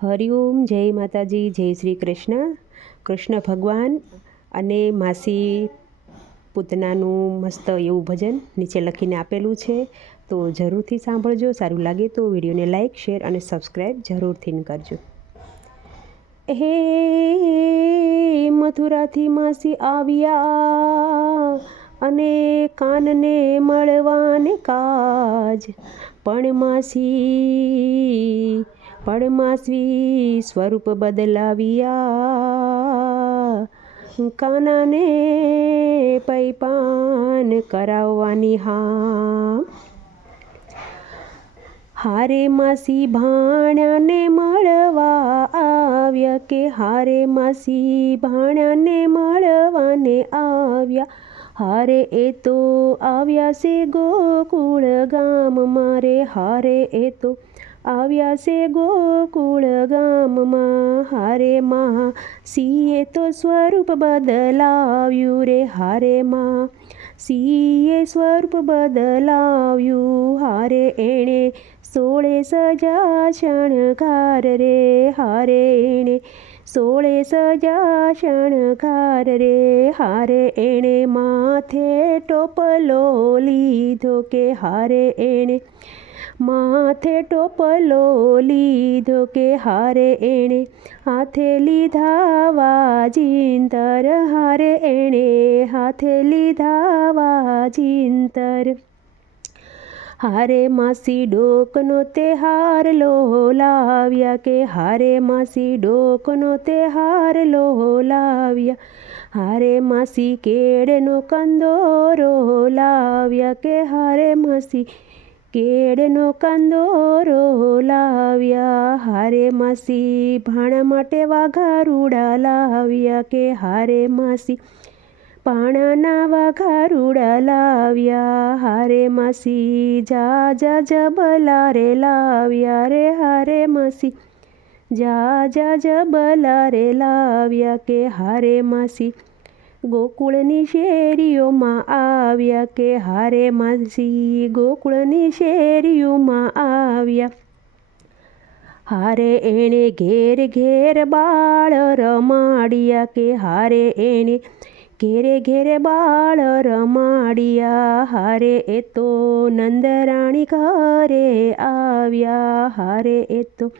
હરિઓમ, જય માતાજી, જય શ્રી કૃષ્ણ. કૃષ્ણ ભગવાન અને માસી પૂતનાનું મસ્ત એવું ભજન નીચે લખીને આપેલું છે, તો જરૂરથી સાંભળજો. સારું લાગે તો વિડીયોને લાઈક, શેર અને સબસ્ક્રાઈબ જરૂરથી કરજો. હે મથુરાથી માસી આવ્યા અને કાનને મળવાને કાજ, પણ માસી સ્વરૂપ બદલાવ્યા, કાનાને પૈપાન કરાવવાની હારે માસી ભાણ્યાને મળવા આવ્યા, કે હારે માસી ભાણ્યાને મળવાને આવ્યા. હારે એ તો આવ્યા છે ગોકુળ ગામ મારે, હારે એ તો આવ્યા છે ગોકુળ ગામમાં. હારે માસીએ તો સ્વરૂપ બદલાવ્યું રે, હારે માસીએ સ્વરૂપ બદલાવ્યું. હારે એણે 16 સજા શણગાર રે, હારે એણે 16 સજા શણગાર રે. હારે એણે માથે ટોપલો લીધો, કે હારે એણે માથે ટોપલો લીધો, કે હારે એણે હાથે લીધા વાજિંતર, હારે એણે હાથે લીધા વાજિંતર. હારે માસી ડોકનો તે હારલો લાવ્યા, કે હારે માસી ડોકનો તે હારલો લાવ્યા. હારે માસી કેળનો કંદોરો લાવ્યા, કે હારે માસી કેળનો કંદોરો લાવ્યા. હારે માસી ભાણા માટે વાઘારુડા લાવ્યા, કે હારે માસી પાણાના વાઘારુડા લાવ્યા. હારે માસી જાજા જબલા રે લાવ્યા રે, હારે માસી જાજા જબલા રે લાવ્યા. કે હારે માસી ગોકુળની શેરીઓમાં આવ્યા, કે હારે માસી ગોકુળની શેરીઓમાં આવ્યા. હારે એણે ઘેર ઘેર બાળ રમાડ્યા, કે હારે એણે ઘેરે ઘેરે બાળ રમાડ્યા. હારે એ તો નંદરાણી ઘરે આવ્યા, હારે એ તો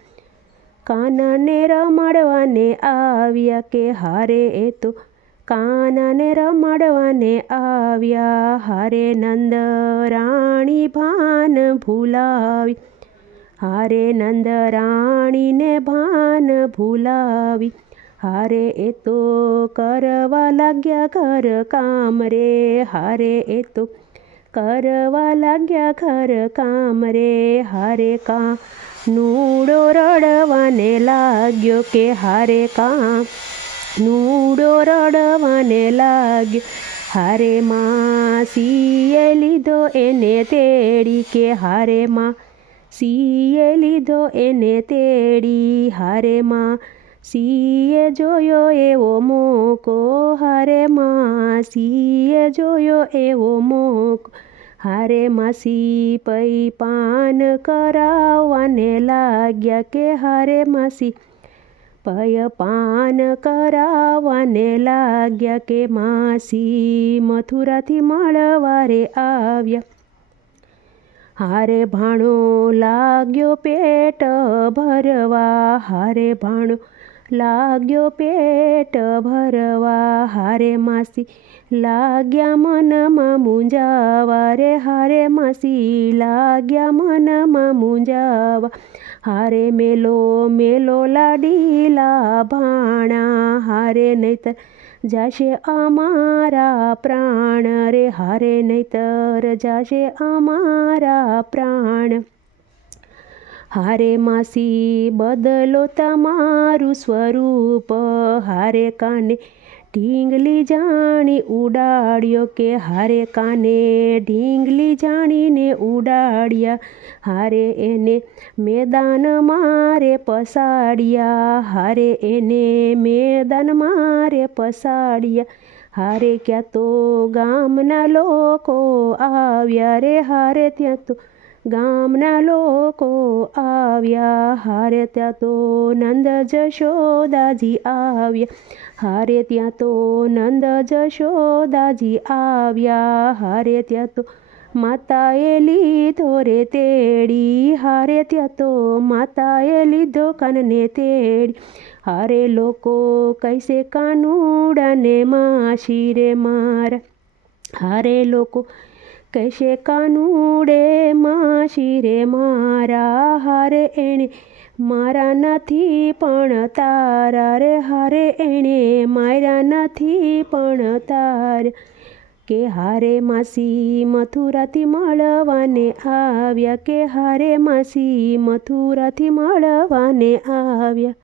કાનાને રમાડવાને આવ્યા, કે હારે એ તો કાનાને રમાડવાને આવ્યા. હારે નંદરાણી ભાન ભૂલાવી, હારે નંદરાણીને ભાન ભૂલાવી. હારે એ તો કરવા લાગ્યા ઘર કામ રે, હારે એ તો કરવા લાગ્યા ઘર કામ રે. હારે કાનુડો રડવાને લાગ્યો, કે હારે કાનુડો રડવાને લાગ્યો. હારે માસીએ લીધો એને તેડી, કે હારે માસીએ લીધો એને તેડી. હારે માસીએ જોયો એવો મોકો, હારે માસીએ જોયો એવો મોકો. હારે માસી પૈપાન કરાવવાને લાગ્યા, કે હારે માસી પૈપાન કરાવવાને લાગ્યા. કે માસી મથુરાથી મળવા રે આવ્યા. હારે ભાણો લાગ્યો પેટ ભરવા, હારે ભાણો લાગ્યો પેટ ભરવા. હારે માસી લાગ્યા મનમાં મૂંઝાવા રે, હારે માસી લાગ્યા મનમાં મૂંઝાવા. હારે મેલો મેલો લાડીલા ભાણા, હારે નહીતર જાશે અમારા પ્રાણ રે, હારે નહીતર જાશે અમારા પ્રાણ. હારે માસી બદલો તમારું સ્વરૂપ, હારે કાને ઢીંગલી જાણી ઉડાડ્યો, કે હારે કાને ઢીંગલી જાણીને ઉડાડ્યા. હારે એને મેદાન મારે પસાડ્યા, હારે એને મેદાન મારે પસાડ્યા. હારે ક્યાં તો ગામના લોકો આવ્યા રે, હારે ત્યાં તો ગામના લોકો આવ્યા, હારે ત્યાં તો નંદ જશોદાજી આવ્યા, હારે ત્યાં તો નંદ જશોદાજી આવ્યા, હારે ત્યાં તો માતાએ લીધો રે તેડી, હારે ત્યાં તો માતાએ લીધો કાનને તેડી, હારે લોકો કૈસે કાનુડાને માસી રે મારા, હારે લોકો કહેશે કાનુડે માસી રે મારા, હારે એણે મારા નથી પણ તારા રે, હારે એણે માર્યા નથી પણ તારા, કે હારે માસી મથુરાથી મળવાને આવ્યા, કે હારે માસી મથુરાથી મળવાને આવ્યા.